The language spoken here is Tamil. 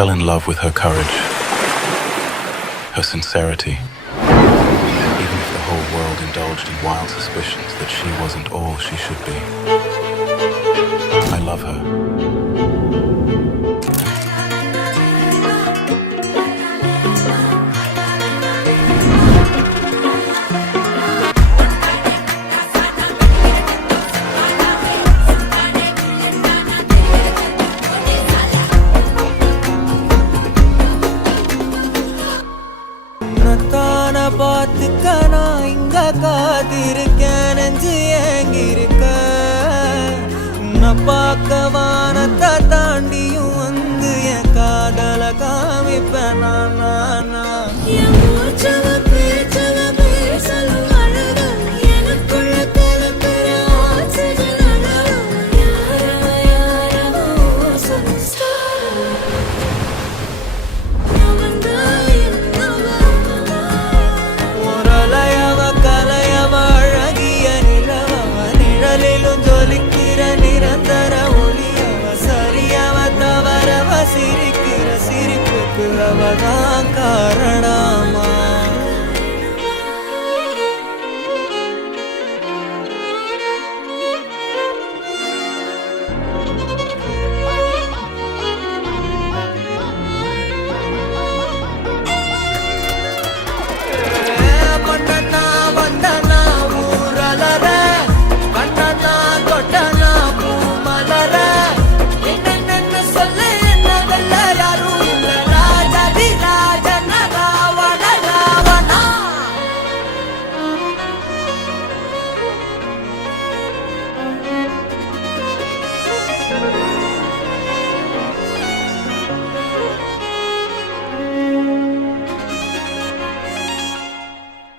fell in love with her courage, her sincerity. Even if the whole world indulged in wild suspicions that she wasn't all she should be. I love her. பார்த்துக்க நான் இங்க காத்திருக்கேன், நெஞ்சு ஏங்கிருக்க உன்னை பார்க்க வானத்தை தாண்டியும் வந்து என் காதல காமிப்பேன் நான் சிரிக்கிற சிரிப்புக்கு அவதான் காரணம்.